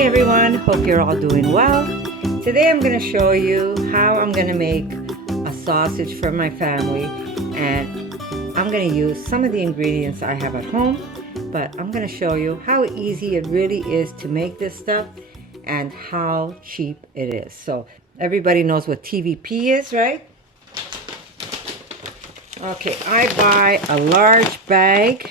Hi everyone, hope you're all doing well. Today I'm going to show you how I'm going to make a sausage for my family, and I'm going to use some of the ingredients I have at home, but I'm going to show you how easy it really is to make this stuff and how cheap it is. So everybody knows what TVP is, right? Okay, I buy a large bag,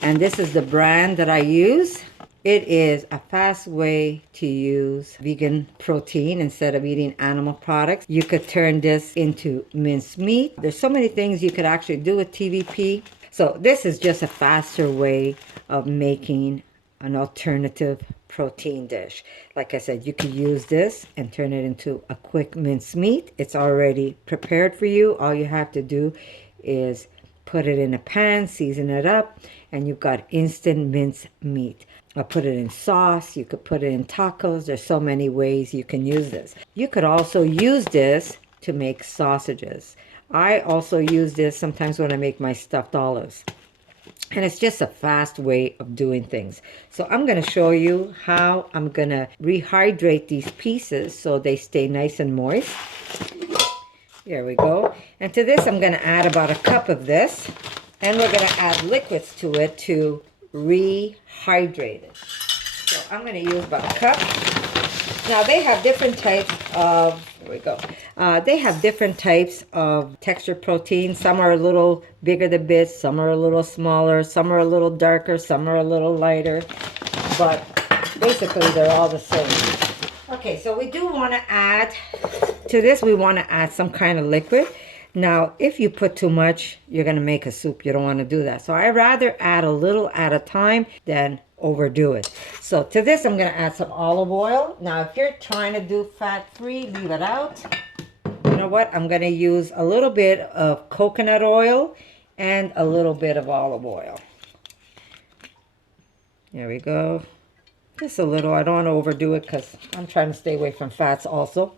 and this is the brand that I use. It is a fast way to use vegan protein instead of eating animal products. You could turn this into minced meat. There's so many things you could actually do with TVP. So this is just a faster way of making an alternative protein dish. Like I said, you could use this and turn it into a quick minced meat. It's already prepared for you. All you have to do is put it in a pan, season it up, and you've got instant minced meat. I'll put it in sauce. You could put it in tacos. There's so many ways you can use this. You could also use this to make sausages. I also use this sometimes when I make my stuffed olives. And it's just a fast way of doing things. So I'm going to show you how I'm going to rehydrate these pieces so they stay nice and moist. Here we go. And to this, I'm going to add about a cup of this. And we're going to add liquids to it to rehydrate it. So I'm going to use about a cup. Now they have different types of, here we go. They have different types of textured protein. Some are a little bigger the bits, some are a little smaller, some are a little darker, some are a little lighter. But basically they're all the same. Okay, so we do want to add, to this we want to add some kind of liquid. Now, if you put too much, you're going to make a soup. You don't want to do that. So I'd rather add a little at a time than overdo it. So to this, I'm going to add some olive oil. Now, if you're trying to do fat-free, leave it out. You know what? I'm going to use a little bit of coconut oil and a little bit of olive oil. There we go. Just a little. I don't want to overdo it because I'm trying to stay away from fats also.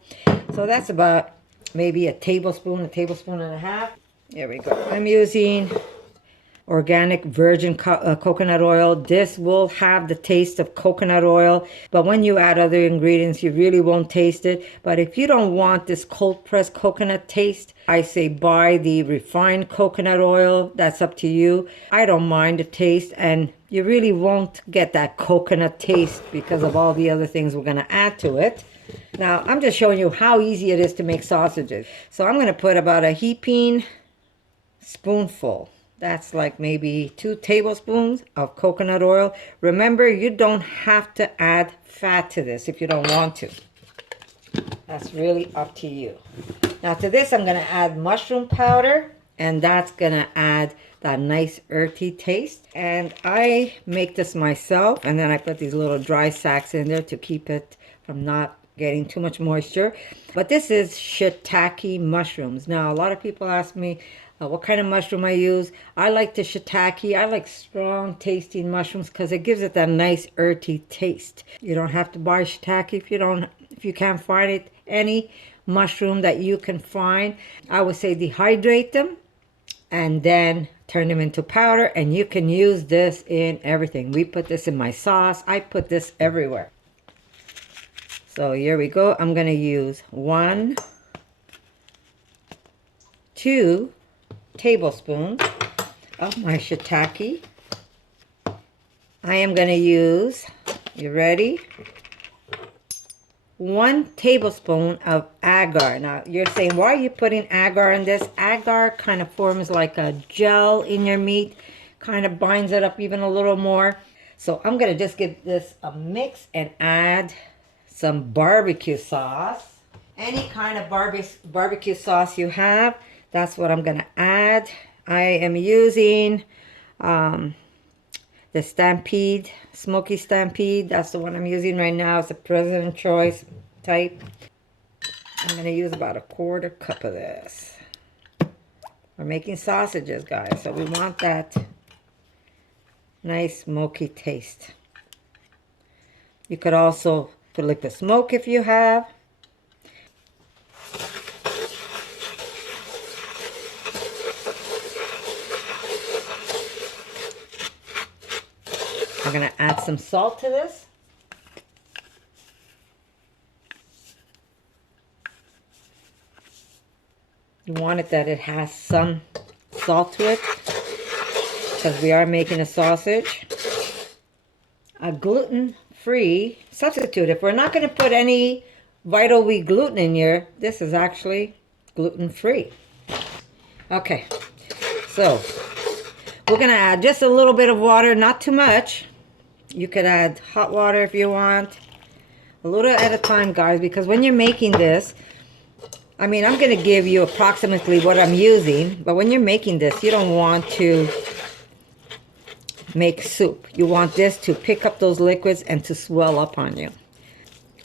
So that's about maybe a tablespoon and a half. There we go. I'm using organic virgin coconut oil. This will have the taste of coconut oil, but when you add other ingredients, you really won't taste it. But if you don't want this cold pressed coconut taste, I say buy the refined coconut oil. That's up to you. I don't mind the taste, and you really won't get that coconut taste because of all the other things we're going to add to it. Now, I'm just showing you how easy it is to make sausages. So I'm going to put about a heaping spoonful. That's like maybe 2 tablespoons of coconut oil. Remember, you don't have to add fat to this if you don't want to. That's really up to you. Now to this, I'm going to add mushroom powder, and that's going to add that nice earthy taste. And I make this myself, and then I put these little dry sacks in there to keep it from not getting too much moisture. But this is shiitake mushrooms. Now a lot of people ask me what kind of mushroom I use. I like the shiitake. I like strong tasting mushrooms because it gives it that nice earthy taste. You don't have to buy shiitake if you can't find it. Any mushroom that you can find, I would say dehydrate them and then turn them into powder, and you can use this in everything. We put this in my sauce. I put this everywhere. So here we go. I'm going to use 2 tablespoons of my shiitake. I am going to use, you ready? 1 tablespoon of agar. Now you're saying, why are you putting agar in this? Agar kind of forms like a gel in your meat, kind of binds it up even a little more. So I'm going to just give this a mix and add some barbecue sauce. Any kind of barbecue sauce you have, that's what I'm going to add. I am using the Stampede, Smoky Stampede. That's the one I'm using right now. It's a President Choice type. I'm going to use about a 1/4 cup of this. We're making sausages, guys, so we want that nice smoky taste. You could also put liquid smoke if you have. I'm going to add some salt to this. You want it that it has some salt to it, because we are making a sausage. A gluten-free substitute. If we're not going to put any vital wheat gluten in here, this is actually gluten-free. Okay, so we're going to add just a little bit of water, not too much. You could add hot water if you want. A little at a time, guys, because when you're making this, I mean, I'm going to give you approximately what I'm using, but when you're making this, you don't want to make soup. You want this to pick up those liquids and to swell up on you.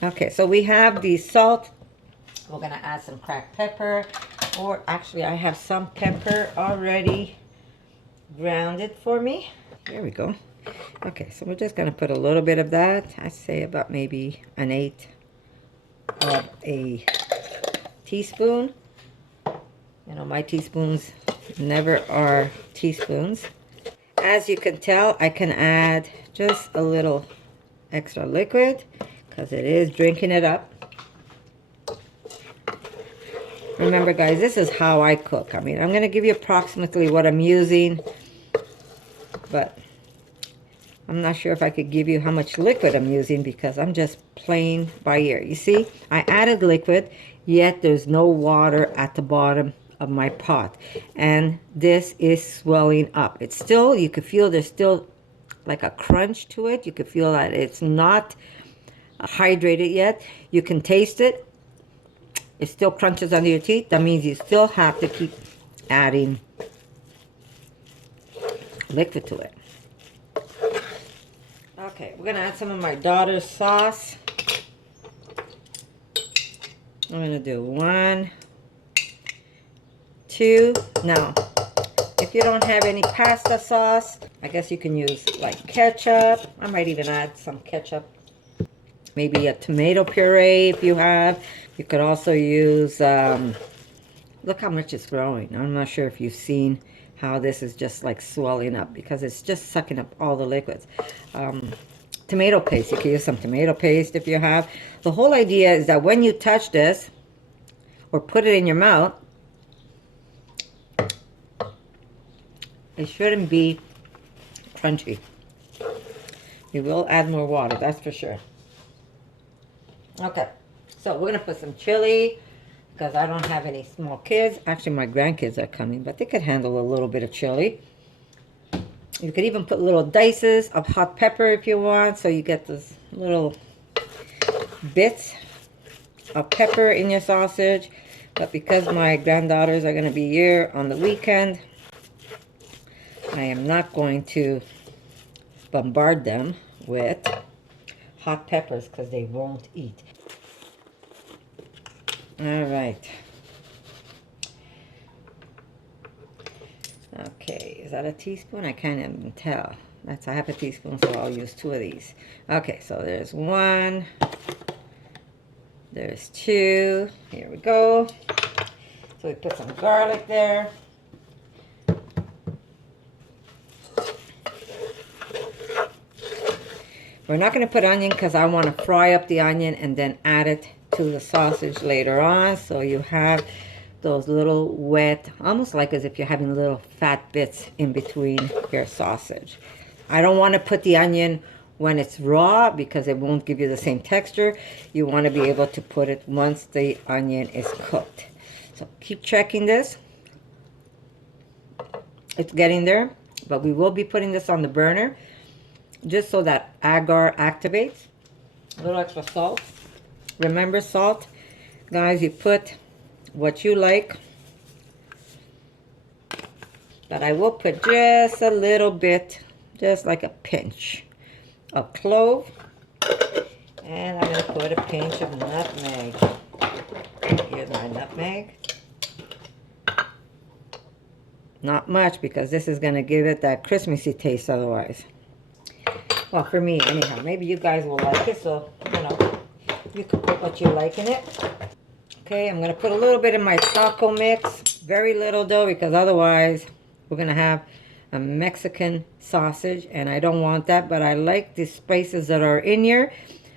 Okay, so we have the salt. We're going to add some cracked pepper, or actually I have some pepper already grounded for me. There we go. Okay, so we're just going to put a little bit of that. I say about maybe an eighth of a teaspoon. You know, my teaspoons never are teaspoons. As you can tell, I can add just a little extra liquid because it is drinking it up. Remember, guys, this is how I cook. I mean, I'm going to give you approximately what I'm using, but I'm not sure if I could give you how much liquid I'm using because I'm just playing by ear. You see, I added liquid, yet there's no water at the bottom of my pot. And this is swelling up. It's still, you could feel there's still like a crunch to it. You could feel that it's not hydrated yet. You can taste it. It still crunches under your teeth. That means you still have to keep adding liquid to it. Okay, we're gonna add some of my daughter's sauce. I'm gonna do 1, 2. Now, if you don't have any pasta sauce, I guess you can use like ketchup. I might even add some ketchup. Maybe a tomato puree if you have. You could also use, look how much it's growing. I'm not sure if you've seen how this is just like swelling up because it's just sucking up all the liquids. Tomato paste, you can use some tomato paste if you have. The whole idea is that when you touch this or put it in your mouth, it shouldn't be crunchy. You will add more water, that's for sure. Okay, so we're gonna put some chili because I don't have any small kids. Actually, my grandkids are coming, but they could handle a little bit of chili. You could even put little dices of hot pepper if you want, so you get those little bits of pepper in your sausage. But because my granddaughters are gonna be here on the weekend, I am not going to bombard them with hot peppers because they won't eat. All right. Okay, is that a teaspoon? I can't even tell. That's, I have a teaspoon, so I'll use 2 of these. Okay, so there's 1. There's 2. Here we go. So we put some garlic there. We're not going to put onion because I want to fry up the onion and then add it to the sausage later on. So you have those little wet, almost like as if you're having little fat bits in between your sausage. I don't want to put the onion when it's raw because it won't give you the same texture. You want to be able to put it once the onion is cooked. So keep checking this. It's getting there, but we will be putting this on the burner just so that agar activates. A little extra salt. Remember, salt, guys, you put what you like, but I will put just a little bit, just like a pinch of clove, and I'm going to put a pinch of nutmeg. Here's my nutmeg. Not much because this is going to give it that Christmassy taste otherwise. Well, for me anyhow. Maybe you guys will like it, so you know, you can put what you like in it. Okay, I'm going to put a little bit in my taco mix. Very little though, because otherwise we're going to have a Mexican sausage, and I don't want that, but I like the spices that are in here,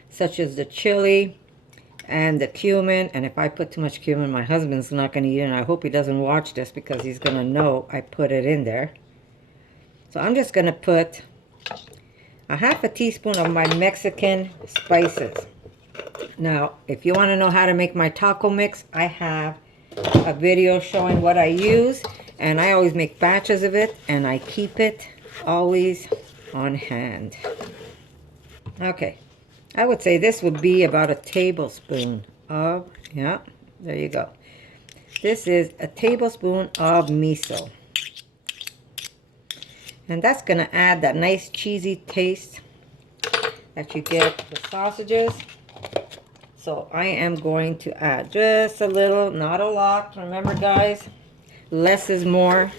such as the chili and the cumin. And if I put too much cumin, my husband's not going to eat it. And I hope he doesn't watch this because he's going to know I put it in there. So I'm just going to put a half a teaspoon of my Mexican spices. Now, if you want to know how to make my taco mix, I have a video showing what I use. And I always make batches of it, and I keep it always on hand. Okay, I would say this would be about a tablespoon of, yeah, there you go. This is a tablespoon of miso. And that's going to add that nice cheesy taste that you get with sausages. So I am going to add just a little, not a lot. Remember, guys, less is more.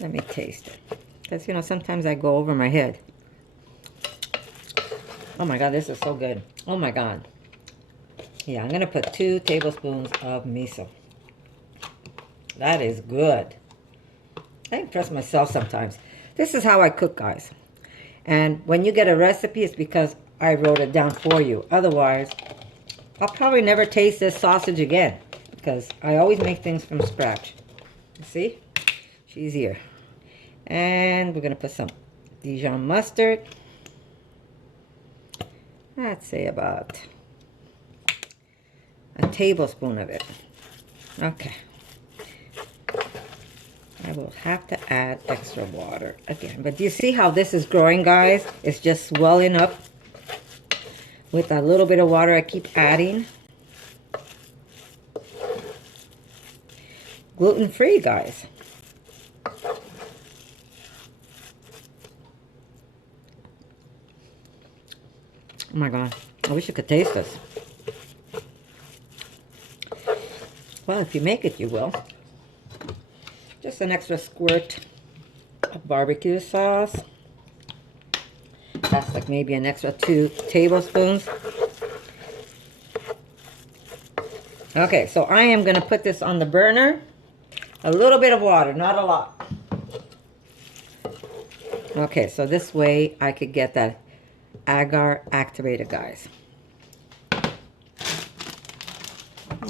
Let me taste it. Because, you know, sometimes I go over my head. Oh my God, this is so good. Oh my God. Yeah, I'm going to put 2 tablespoons of miso. That is good. I impress myself sometimes. This is how I cook, guys. And when you get a recipe, it's because I wrote it down for you. Otherwise, I'll probably never taste this sausage again because I always make things from scratch. See? It's easier. And we're going to put some Dijon mustard. I'd say about a tablespoon of it. Okay. I will have to add extra water again. But do you see how this is growing, guys? It's just swelling up with a little bit of water I keep adding. Gluten-free, guys. Oh my God, I wish you could taste this. Well, if you make it, you will. Just an extra squirt of barbecue sauce. That's like maybe an extra 2 tablespoons. Okay, so I am going to put this on the burner. A little bit of water, not a lot. Okay, so this way I could get that agar activated, guys.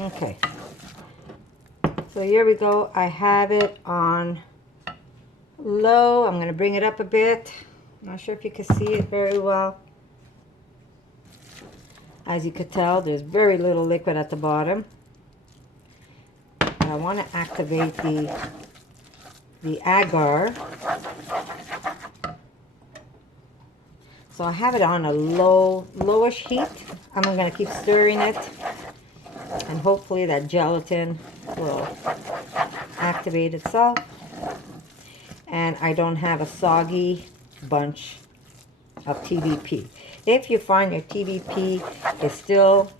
Okay. So here we go. I have it on low. I'm going to bring it up a bit. Not sure if you can see it very well. As you could tell, there's very little liquid at the bottom. I want to activate the agar. So I have it on a lowish heat. I'm going to keep stirring it. And hopefully that gelatin will activate itself. And I don't have a soggy bunch of TVP. If you find your TVP is still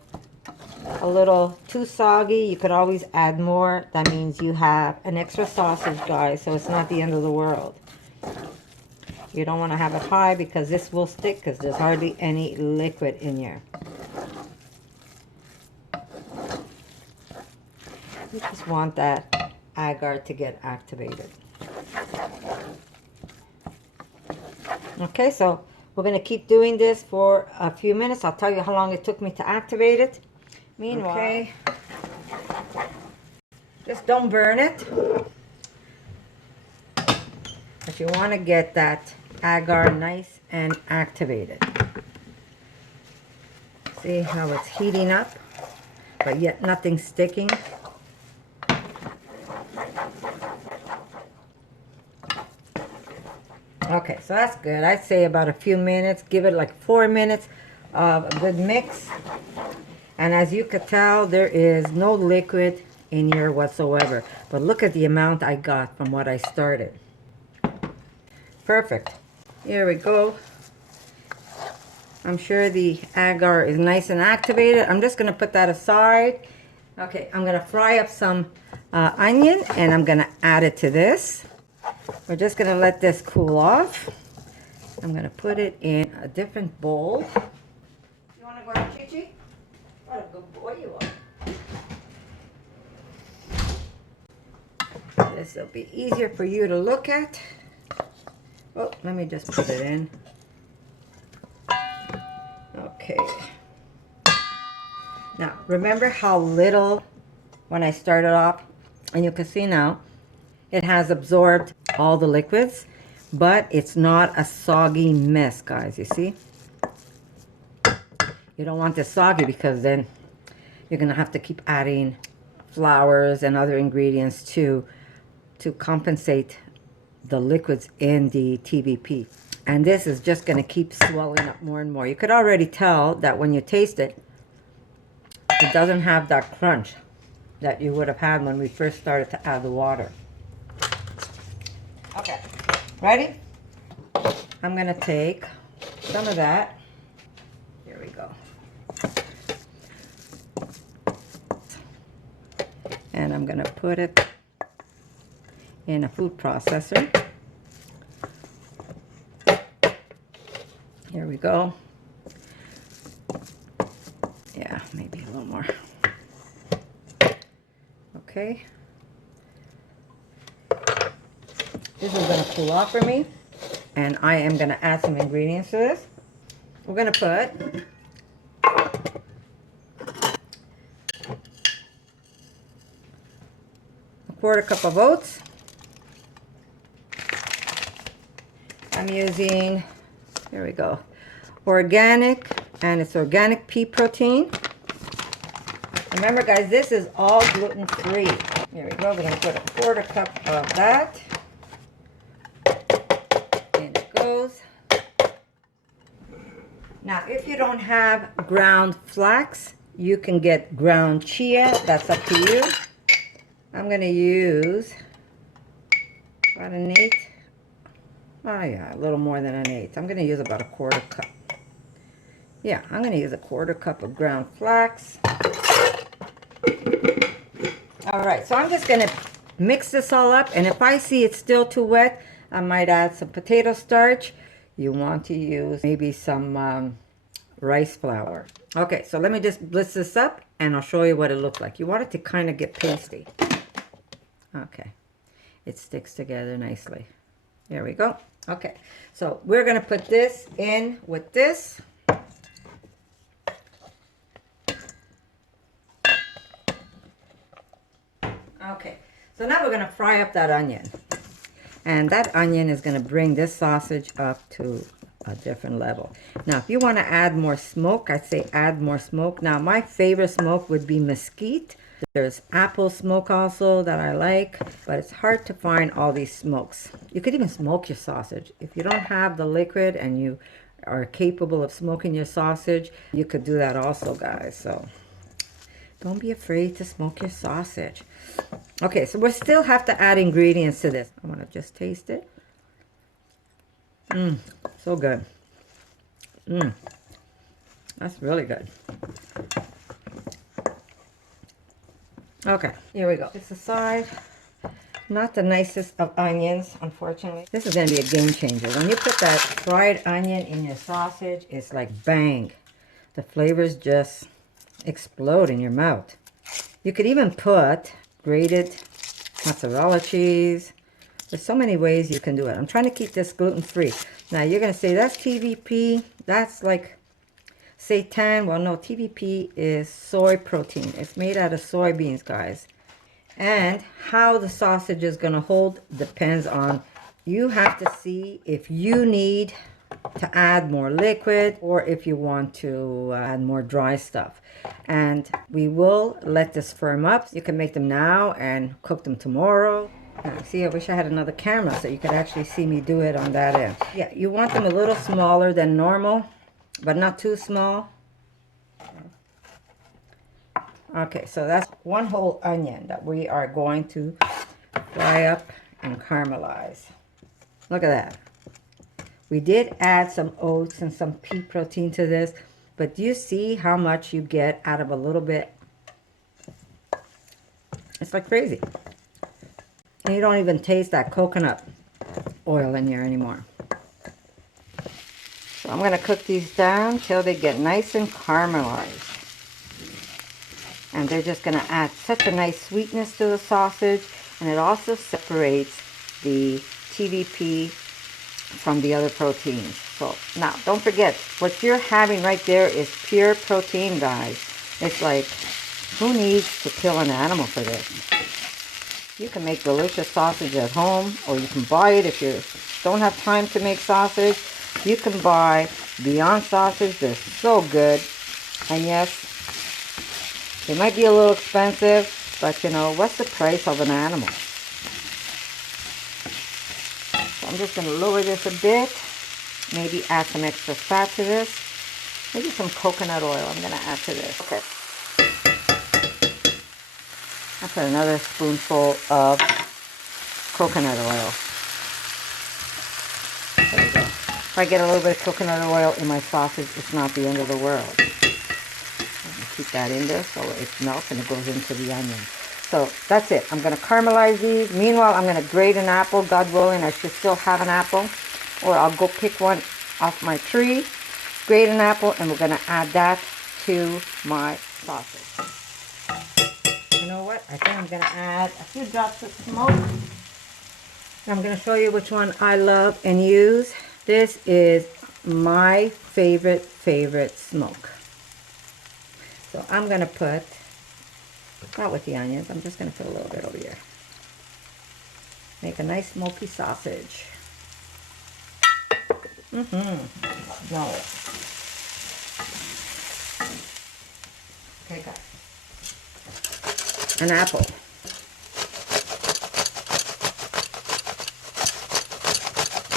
a little too soggy, you could always add more. That means you have an extra sausage, guys, so it's not the end of the world. You don't want to have it high because this will stick because there's hardly any liquid in here. You just want that agar to get activated. Okay, so we're going to keep doing this for a few minutes. I'll tell you how long it took me to activate it. Meanwhile, okay, just don't burn it. But you want to get that agar nice and activated. See how it's heating up, but yet nothing's sticking. Okay, so that's good. I'd say about a few minutes. Give it like 4 minutes of a good mix. And as you could tell, there is no liquid in here whatsoever. But look at the amount I got from what I started. Perfect. Here we go. I'm sure the agar is nice and activated. I'm just going to put that aside. Okay, I'm going to fry up some onion and I'm going to add it to this. We're just going to let this cool off. I'm going to put it in a different bowl. You want to go to Chichi? What a good boy you are. This will be easier for you to look at. Oh, let me just put it in. Okay. Now, remember how little when I started off? And you can see now, it has absorbed all the liquids, but it's not a soggy mess, guys, you see? You don't want this soggy because then you're gonna have to keep adding flours and other ingredients to compensate the liquids in the TVP. And this is just gonna keep swelling up more and more. You could already tell that when you taste it, it doesn't have that crunch that you would have had when we first started to add the water. Okay, ready? I'm gonna take some of that. Here we go. And I'm gonna put it in a food processor. Here we go. Yeah, maybe a little more. Okay. This is going to cool off for me, and I am going to add some ingredients to this. We're going to put a 1/4 cup of oats. I'm using, here we go, organic, and it's organic pea protein. Remember, guys, this is all gluten-free. Here we go. We're going to put a 1/4 cup of that. In it goes. Now, if you don't have ground flax, you can get ground chia. That's up to you. I'm going to use about an 1/8. Oh, yeah, a little more than an 1/8. I'm going to use about a 1/4 cup. Yeah, I'm going to use a 1/4 cup of ground flax. All right, so I'm just going to mix this all up, and if I see it's still too wet, I might add some potato starch. You want to use maybe some rice flour. Okay, so let me just blitz this up, and I'll show you what it looks like. You want it to kind of get pasty. Okay, it sticks together nicely. There we go. Okay, so we're going to put this in with this. Okay, so now we're going to fry up that onion. And that onion is going to bring this sausage up to a different level. Now, if you want to add more smoke, I'd say add more smoke. Now, my favorite smoke would be mesquite. There's apple smoke also that I like, but it's hard to find all these smokes. You could even smoke your sausage. If you don't have the liquid and you are capable of smoking your sausage, you could do that also, guys. So don't be afraid to smoke your sausage. Okay, so we still have to add ingredients to this. I want to just taste it. So good. That's really good. Okay, here we go. This aside, not the nicest of onions, unfortunately. This is going to be a game changer. When you put that fried onion in your sausage, it's like bang. The flavors just explode in your mouth. You could even put grated mozzarella cheese. There's so many ways you can do it. I'm trying to keep this gluten-free. Now, you're going to say, that's TVP. That's like seitan. Well, no, TVP is soy protein. It's made out of soybeans, guys. And how the sausage is going to hold depends on, you have to see if you need to add more liquid or if you want to add more dry stuff. And we will let this firm up. You can make them now and cook them tomorrow. See, I wish I had another camera so you could actually see me do it on that end. Yeah, you want them a little smaller than normal, but not too small. Okay, so that's one whole onion that we are going to fry up and caramelize. Look at that. We did add some oats and some pea protein to this, but do you see how much you get out of a little bit? It's like crazy. And you don't even taste that coconut oil in here anymore. So I'm going to cook these down till they get nice and caramelized. And they're just going to add such a nice sweetness to the sausage. And it also separates the TVP from the other proteins. So now don't forget, what you're having right there is pure protein, guys. It's like, who needs to kill an animal for this? You can make delicious sausage at home, or you can buy it if you don't have time to make sausage. You can buy Beyond sausage. They're so good. And yes, they might be a little expensive, but you know, what's the price of an animal? So I'm just going to lower this a bit. Maybe add some extra fat to this. Maybe some coconut oil I'm going to add to this. Okay. I'll put another spoonful of coconut oil. There we go. If I get a little bit of coconut oil in my sausage, it's not the end of the world. Keep that in there so it melts and it goes into the onion. So that's it. I'm going to caramelize these. Meanwhile, I'm going to grate an apple. God willing, I should still have an apple. Or I'll go pick one off my tree, grate an apple, and we're going to add that to my sausage. You know what? I think I'm going to add a few drops of smoke. I'm going to show you which one I love and use. This is my favorite smoke. So I'm going to put, not with the onions, I'm just going to put a little bit over here. Make a nice smoky sausage. Smell it. Okay, guys. An apple.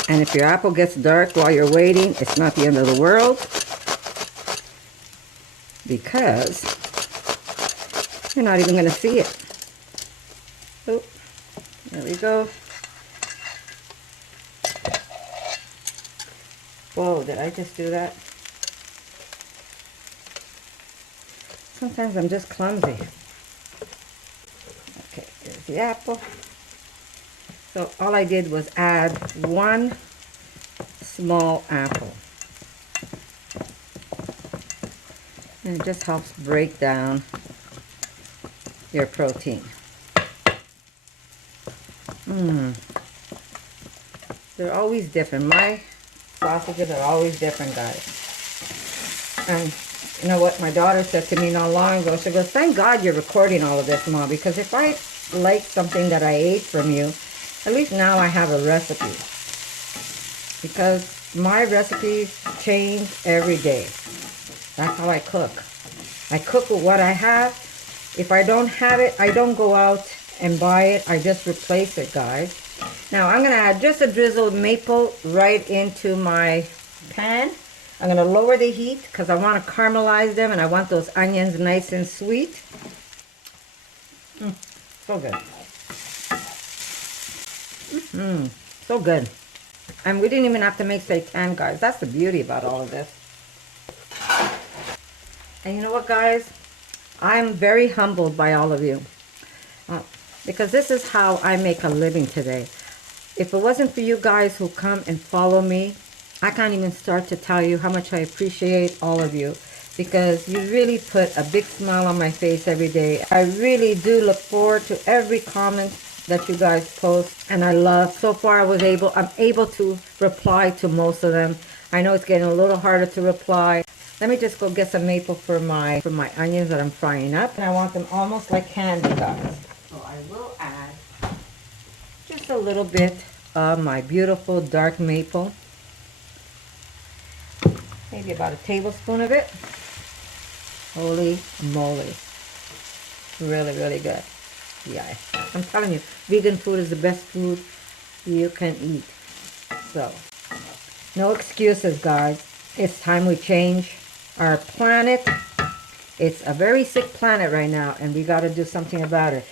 And if your apple gets dark while you're waiting, it's not the end of the world. Because you're not even going to see it. Oh, there we go. Whoa, did I just do that? Sometimes I'm just clumsy. Okay, there's the apple. So all I did was add one small apple. And it just helps break down your protein. They're always different. My sausages are always different, guys. And you know what my daughter said to me not long ago? She goes, thank God you're recording all of this, Mom, because if I like something that I ate from you, at least now I have a recipe. Because my recipes change every day. That's how I cook. I cook with what I have. If I don't have it, I don't go out and buy it. I just replace it, guys. Now I'm going to add just a drizzle of maple right into my pan. I'm going to lower the heat because I want to caramelize them and I want those onions nice and sweet. So good. So good. And we didn't even have to make seitan, guys. That's the beauty about all of this. And you know what, guys? I'm very humbled by all of you. Because this is how I make a living today. If it wasn't for you guys who come and follow me, I can't even start to tell you how much I appreciate all of you. Because you really put a big smile on my face every day. I really do look forward to every comment that you guys post. And I love, so far I'm able to reply to most of them. I know it's getting a little harder to reply. Let me just go get some maple for my onions that I'm frying up. And I want them almost like candy, guys. So I will add just a little bit of my beautiful dark maple. Maybe about a tablespoon of it. Holy moly. Really, really good. Yeah, I'm telling you, vegan food is the best food you can eat. So, no excuses, guys. It's time we change our planet. It's a very sick planet right now, and we got to do something about it.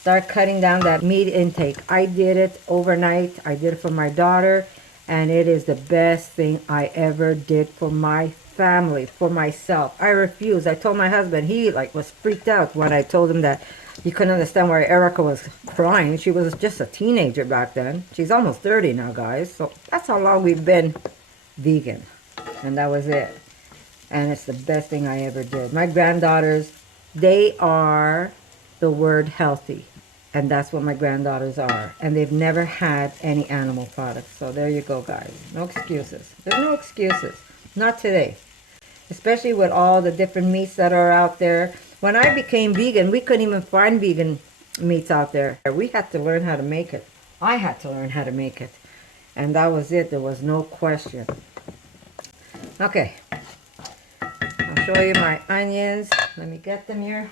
Start cutting down that meat intake. I did it overnight. I did it for my daughter, and it is the best thing I ever did for my family, for myself. I refused. I told my husband, he was freaked out when I told him that. He couldn't understand why Erica was crying. She was just a teenager back then. She's almost 30 now, guys. So that's how long we've been vegan. And that was it. And it's the best thing I ever did. My granddaughters, they are the word healthy. And that's what my granddaughters are. And they've never had any animal products. So there you go, guys. No excuses. There's no excuses. Not today. Especially with all the different meats that are out there. When I became vegan, we couldn't even find vegan meats out there. We had to learn how to make it. I had to learn how to make it. And that was it. There was no question. Okay. I'll show you my onions. Let me get them here.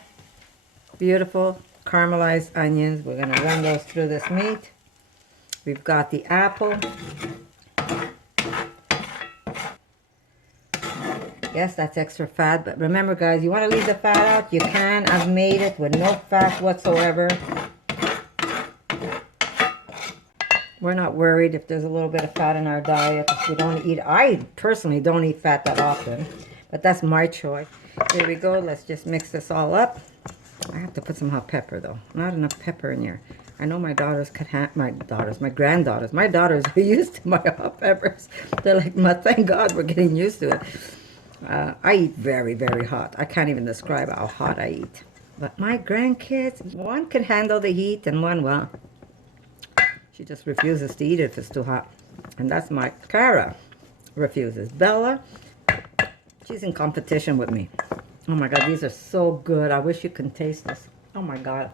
Beautiful caramelized onions. We're going to run those through this meat. We've got the apple. Yes, that's extra fat, but remember, guys, you want to leave the fat out, you can. I've made it with no fat whatsoever. We're not worried if there's a little bit of fat in our diet. If we don't eat, I personally don't eat fat that often, but that's my choice. Here we go. Let's just mix this all up. I have to put some hot pepper, though. Not enough pepper in here. I know my daughters could have, my granddaughters. My daughters are used to my hot peppers. They're like, thank God we're getting used to it. I eat very, very hot. I can't even describe how hot I eat. But my grandkids, one can handle the heat and one, well, she just refuses to eat it if it's too hot. And that's my Cara refuses. Bella, she's in competition with me. Oh my God, these are so good. I wish you can taste this. Oh my God.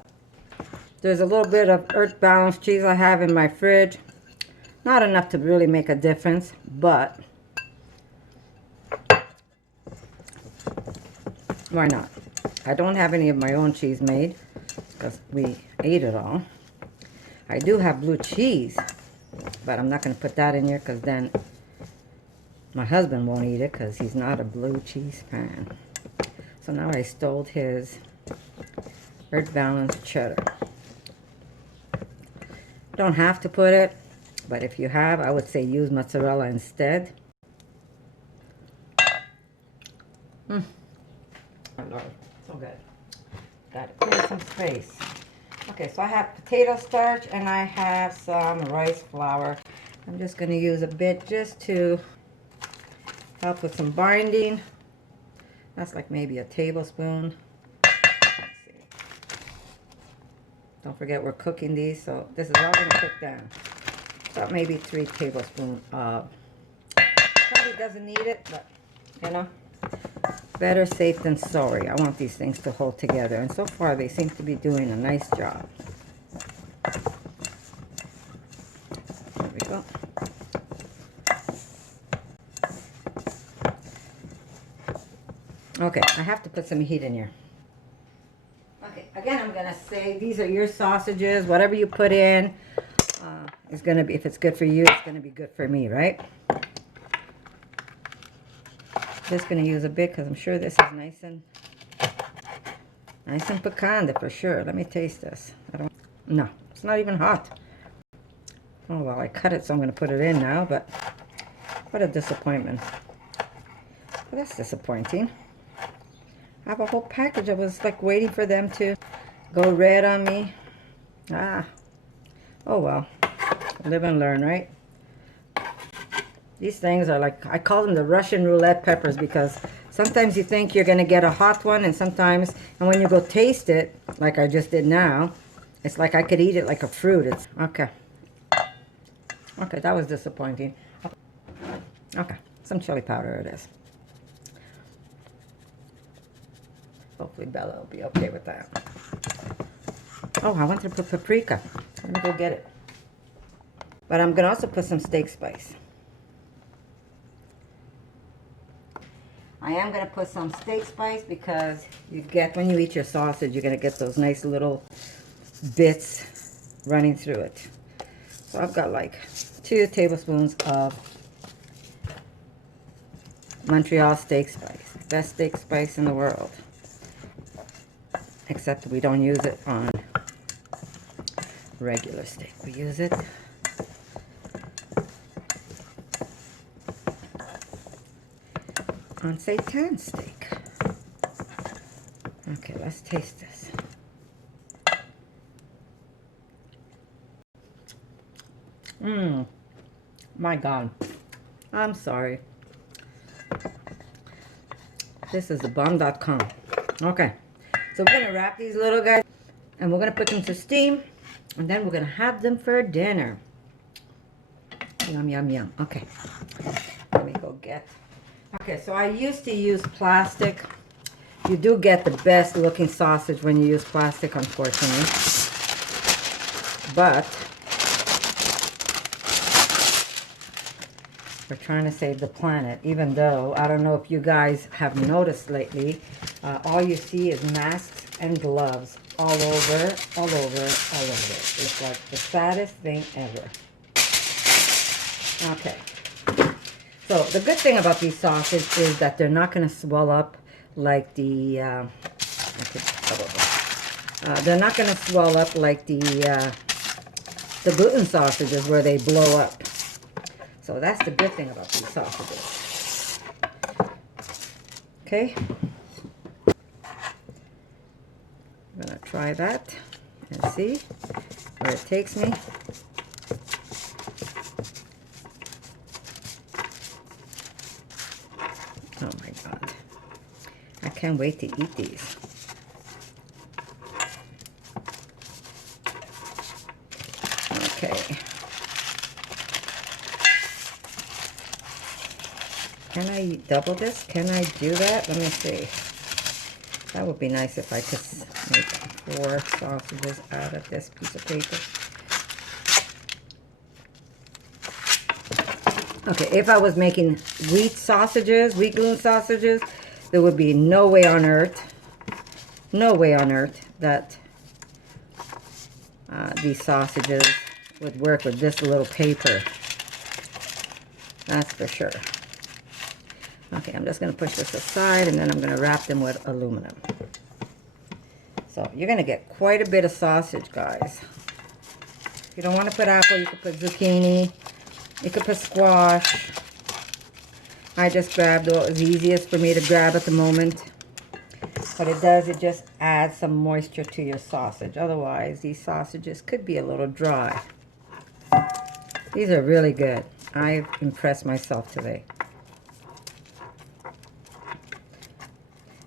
There's a little bit of earth balanced cheese I have in my fridge. Not enough to really make a difference, but why not? I don't have any of my own cheese made because we ate it all. I do have blue cheese, but I'm not going to put that in here because then my husband won't eat it because he's not a blue cheese fan. So now I stole his earth balanced cheddar. Don't have to put it, but if you have, I would say use mozzarella instead. Oh Lord, so good. Got to clear some space. Okay, so I have potato starch and I have some rice flour. I'm just going to use a bit just to help with some binding. That's like maybe a tablespoon. Let's see. Don't forget we're cooking these, so this is all going to cook down. About maybe 3 tablespoons of. Probably doesn't need it, but you know. Better safe than sorry. I want these things to hold together. And so far, they seem to be doing a nice job. There we go. Okay, I have to put some heat in here. Okay, again, I'm going to say these are your sausages. Whatever you put in is going to be, if it's good for you, it's going to be good for me, right? Just going to use a bit because I'm sure this is nice and picante for sure. Let me taste this. No, it's not even hot. Oh, well, I cut it, so I'm going to put it in now, but what a disappointment. Well, that's disappointing. I have a whole package. I was like waiting for them to go red on me. Ah. Oh, well. Live and learn, right? These things are like, I call them the Russian roulette peppers because sometimes you think you're going to get a hot one and sometimes, and when you go taste it, like I just did now, it's like I could eat it like a fruit. It's, okay. Okay, that was disappointing. Okay, some chili powder it is. Hopefully Bella will be okay with that. Oh, I wanted to put paprika. Let me go get it. But I'm going to also put some steak spice. I am going to put some steak spice because you get, when you eat your sausage, you're going to get those nice little bits running through it. So I've got like 2 tablespoons of Montreal steak spice. Best steak spice in the world. Except we don't use it on regular steak. We use it on seitan steak. Okay, let's taste this. My God. I'm sorry. This is the bomb.com. Okay. So we're going to wrap these little guys and we're going to put them to steam And then we're gonna have them for dinner. Yum, yum, yum. Okay, let me go get. Okay, so I used to use plastic. You do get the best looking sausage when you use plastic, unfortunately. But we're trying to save the planet, even though I don't know if you guys have noticed lately, all you see is masks and gloves all over, all over, all over. It's like the saddest thing ever. Okay. So the good thing about these sausages is that they're not going to swell up like the, they're not going to swell up like the gluten sausages where they blow up. So that's the good thing about these sausages. Okay. I'm going to try that and see where it takes me. Oh my God. I can't wait to eat these. Okay. Can I double this? Can I do that? Let me see. That would be nice if I could make 4 sausages out of this piece of paper. Okay, if I was making wheat sausages, wheat gluten sausages, there would be no way on earth that these sausages would work with this little paper. That's for sure. Okay, I'm just going to push this aside, and then I'm going to wrap them with aluminum. So you're going to get quite a bit of sausage, guys. If you don't want to put apple, you could put zucchini. You could put squash. I just grabbed what was easiest for me to grab at the moment. What it does, it just adds some moisture to your sausage. Otherwise, these sausages could be a little dry. These are really good. I've impressed myself today.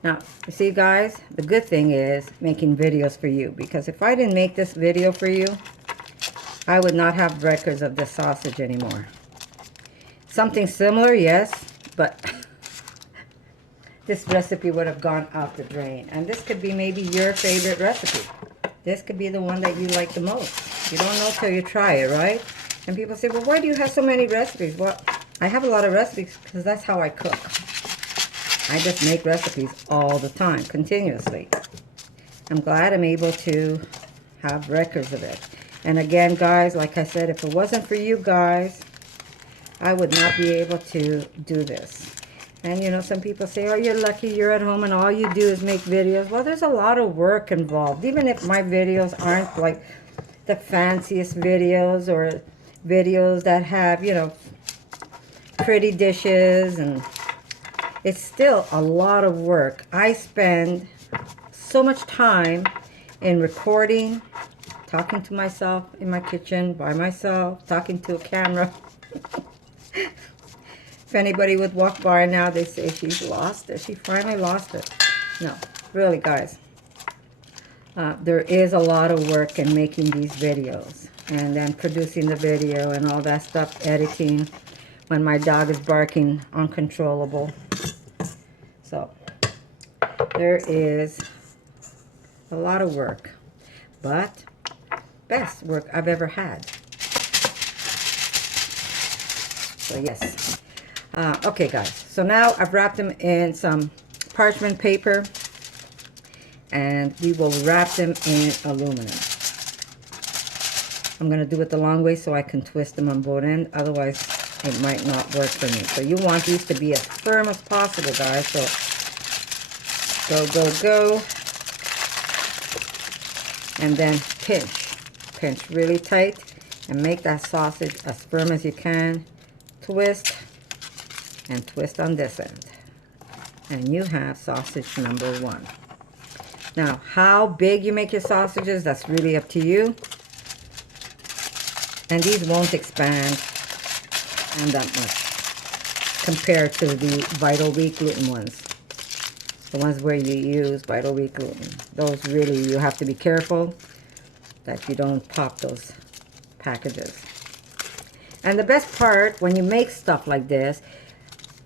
Now, you see, guys, the good thing is making videos for you. Because if I didn't make this video for you, I would not have records of this sausage anymore. Something similar, yes, but this recipe would have gone out the drain. And this could be maybe your favorite recipe. This could be the one that you like the most. You don't know till you try it, right? And people say, well, why do you have so many recipes? Well, I have a lot of recipes because that's how I cook. I just make recipes all the time, continuously. I'm glad I'm able to have records of it. And again, guys, like I said, if it wasn't for you guys, I would not be able to do this. And, you know, some people say, oh, you're lucky you're at home and all you do is make videos. Well, there's a lot of work involved. Even if my videos aren't like the fanciest videos or videos that have, you know, pretty dishes, and it's still a lot of work. I spend so much time in recording, talking to myself in my kitchen by myself, talking to a camera. If anybody would walk by now, they say she's lost it. She finally lost it. No, really, guys. There is a lot of work in making these videos. And then producing the video and all that stuff, editing when my dog is barking uncontrollable. So, there is a lot of work. But, best work I've ever had. So, yes. Okay, guys. So now I've wrapped them in some parchment paper. And we will wrap them in aluminum. I'm going to do it the long way so I can twist them on both ends. Otherwise, it might not work for me. So you want these to be as firm as possible, guys. So go, go, go. And then pinch. Pinch really tight. And make that sausage as firm as you can. Twist. And twist on this end. And you have sausage number 1. Now, how big you make your sausages, that's really up to you. And these won't expand that much compared to the Vital Wheat gluten ones. The ones where you use Vital Wheat gluten. Those really, you have to be careful that you don't pop those packages. And the best part, when you make stuff like this,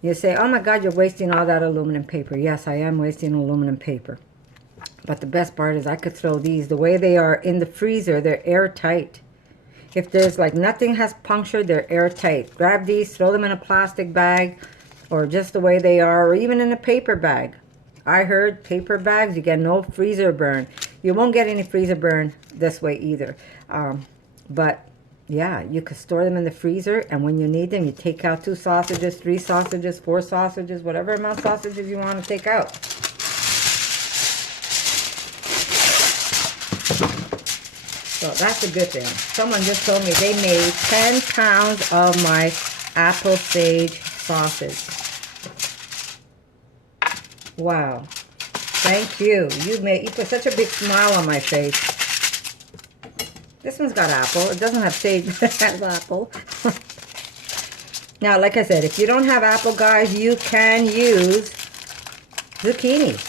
you say, oh my God, you're wasting all that aluminum paper. Yes, I am wasting aluminum paper. But the best part is I could throw these, the way they are in the freezer, they're airtight. If there's like nothing has punctured, they're airtight. Grab these, throw them in a plastic bag, or just the way they are, or even in a paper bag. I heard paper bags, you get no freezer burn. You won't get any freezer burn this way either. But yeah, you could store them in the freezer, and when you need them, you take out 2 sausages, 3 sausages, 4 sausages, whatever amount of sausages you want to take out. So that's a good thing. Someone just told me they made 10 pounds of my apple sage sausage. Wow. Thank you. You put such a big smile on my face. This one's got apple. It doesn't have sage, but it has apple. Now, like I said, if you don't have apple, guys, you can use zucchini.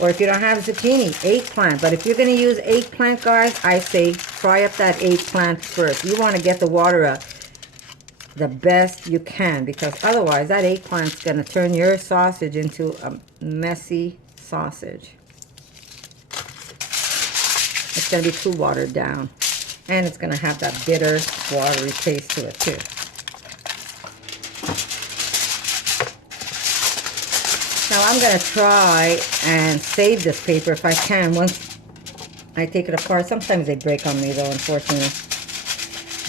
Or if you don't have zucchini, eggplant. But if you're going to use eggplant, guys, I say fry up that eggplant first. You want to get the water out the best you can, because otherwise that eggplant's going to turn your sausage into a messy sausage. It's going to be too watered down. And it's going to have that bitter, watery taste to it too. Now I'm going to try and save this paper if I can once I take it apart. Sometimes they break on me though, unfortunately.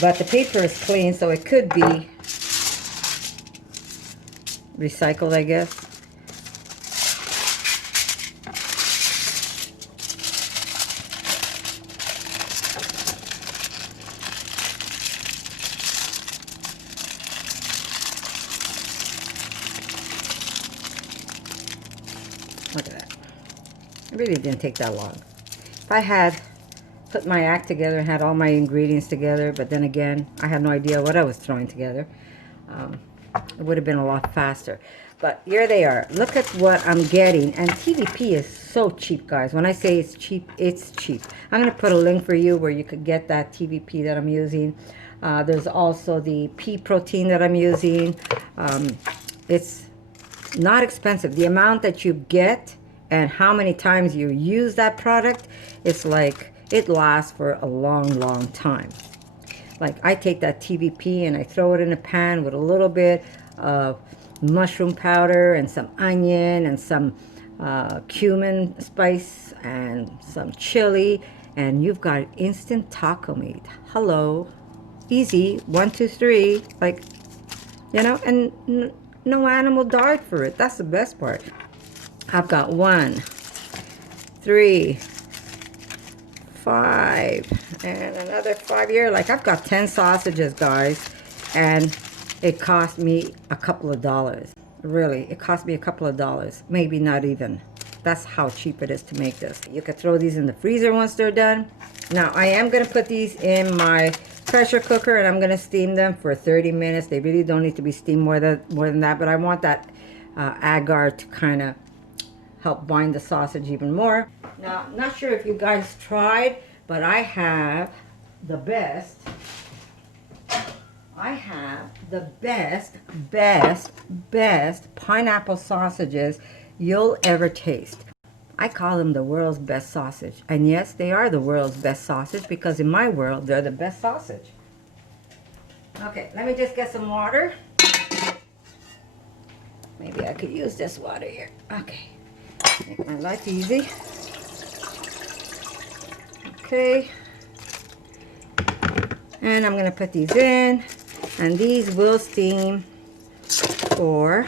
But the paper is clean, so it could be recycled, I guess. Look at that. It really didn't take that long. If I had put my act together and had all my ingredients together, but then again, I had no idea what I was throwing together, it would have been a lot faster. But here they are. Look at what I'm getting. And TVP is so cheap, guys. When I say it's cheap, it's cheap. I'm going to put a link for you where you could get that TVP that I'm using. There's also the pea protein that I'm using. It's not expensive. The amount that you get and how many times you use that product, it's like it lasts for a long time. Like I take that TVP and I throw it in a pan with a little bit of mushroom powder and some onion and some cumin spice and some chili, and you've got instant taco meat. Hello, easy, 1 2 3, like, you know, and no animal died for it. That's the best part. I've got 1 3 5 and another 5 here. Like I've got 10 sausages, guys, and it cost me a couple of dollars. Really, it cost me a couple of dollars, maybe not even. That's how cheap it is to make this. You could throw these in the freezer once they're done. Now I am going to put these in my pressure cooker and I'm going to steam them for 30 minutes. They really don't need to be steamed more than that, but I want that agar to kind of help bind the sausage even more. Now, I'm not sure if you guys tried, but I have the best. I have the best pineapple sausages you'll ever taste. I call them the world's best sausage. And yes, they are the world's best sausage because in my world, they're the best sausage. Okay, let me just get some water. Maybe I could use this water here. Okay, make my life easy. Okay. And I'm going to put these in. And these will steam for,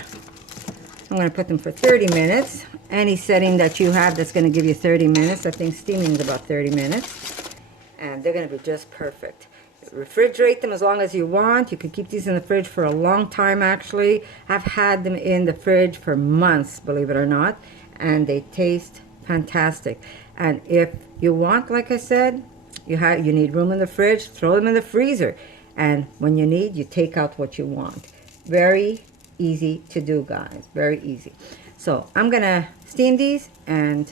I'm going to put them for 30 minutes. Any setting that you have that's going to give you 30 minutes. I think steaming is about 30 minutes. And they're going to be just perfect. Refrigerate them as long as you want. You can keep these in the fridge for a long time, actually. I've had them in the fridge for months, believe it or not. And they taste fantastic. And if you want, like I said, you need room in the fridge, throw them in the freezer. And when you need, you take out what you want. Very easy to do, guys. Very easy. So I'm going to steam these and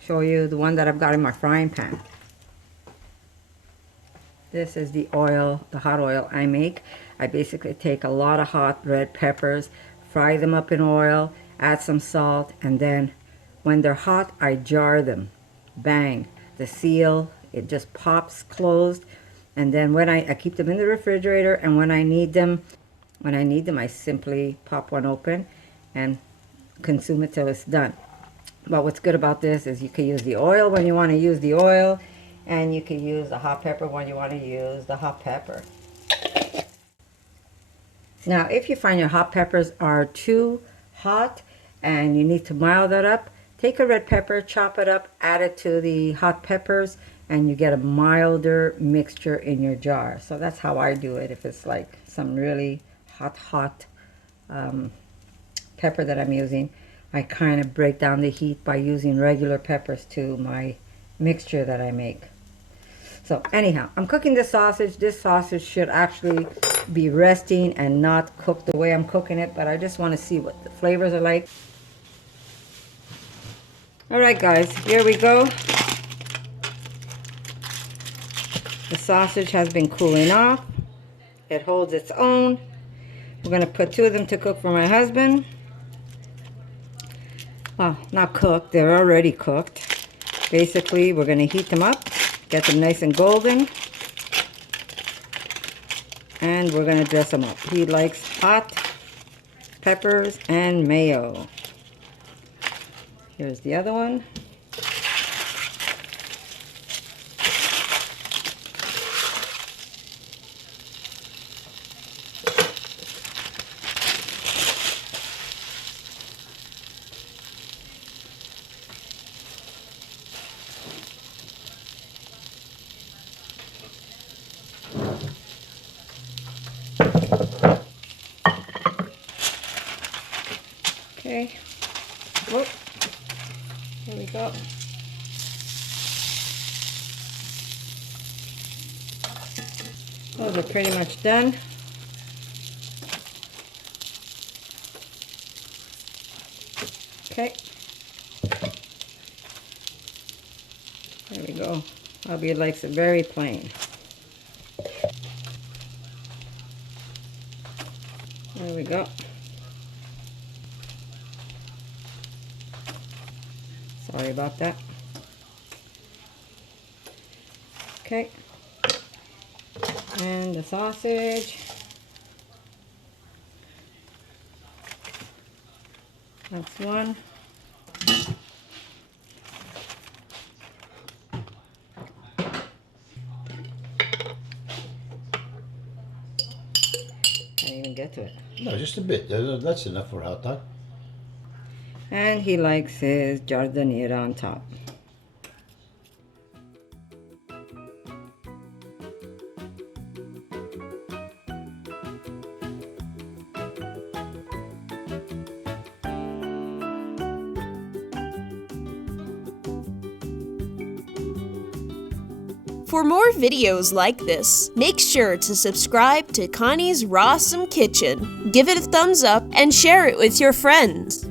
show you the one that I've got in my frying pan. This is the oil, the hot oil I make. I basically take a lot of hot red peppers, fry them up in oil, add some salt, and then when they're hot, I jar them. Bang. The seal, it just pops closed. And then when I keep them in the refrigerator, and when I need them, I simply pop one open and consume it till it's done. But what's good about this is you can use the oil when you want to use the oil, and you can use the hot pepper when you want to use the hot pepper. Now, if you find your hot peppers are too hot and you need to mild that up, take a red pepper, chop it up, add it to the hot peppers, and you get a milder mixture in your jar. So that's how I do it. If it's like some really hot pepper that I'm using, I kind of break down the heat by using regular peppers to my mixture that I make. So anyhow, I'm cooking this sausage. This sausage should actually be resting and not cooked the way I'm cooking it, but I just want to see what the flavors are like. Alright guys, here we go. The sausage has been cooling off. It holds its own. We're going to put 2 of them to cook for my husband. Well, not cooked, they're already cooked. Basically, we're going to heat them up, get them nice and golden, and we're going to dress them up. He likes hot peppers and mayo. Here's the other one. Okay. Whoop. Here we go. Those are pretty much done. Okay. There we go. Hubby likes it very plain. There we go. Sorry about that. Okay. And the sausage. That's one. Can't even get to it. No, just a bit. That's enough for a hot dog. And he likes his giardiniera on top. For more videos like this, make sure to subscribe to Connie's RAWsome Kitchen, give it a thumbs up, and share it with your friends.